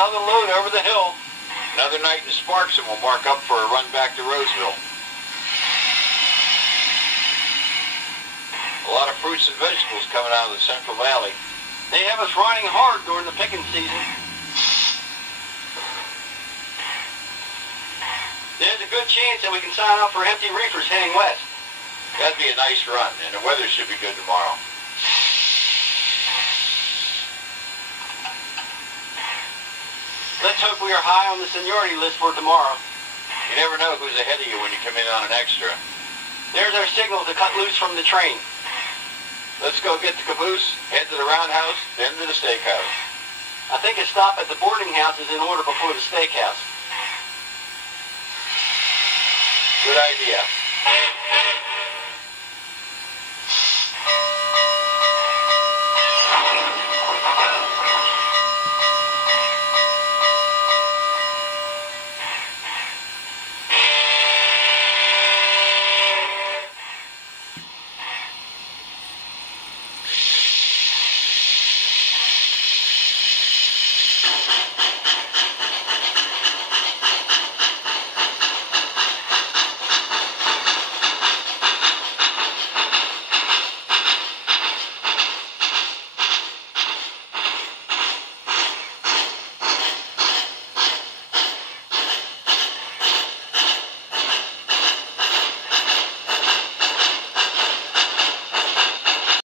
another load over the hill. Another night in Sparks and we'll mark up for a run back to Roseville. A lot of fruits and vegetables coming out of the Central Valley. They have us riding hard during the picking season. There's a good chance that we can sign up for empty reefers heading west. That'd be a nice run, and the weather should be good tomorrow. Let's hope we are high on the seniority list for tomorrow. You never know who's ahead of you when you come in on an extra. There's our signal to cut loose from the train. Let's go get the caboose, head to the roundhouse, then to the steakhouse. I think a stop at the boarding house is in order before the steakhouse. Good idea.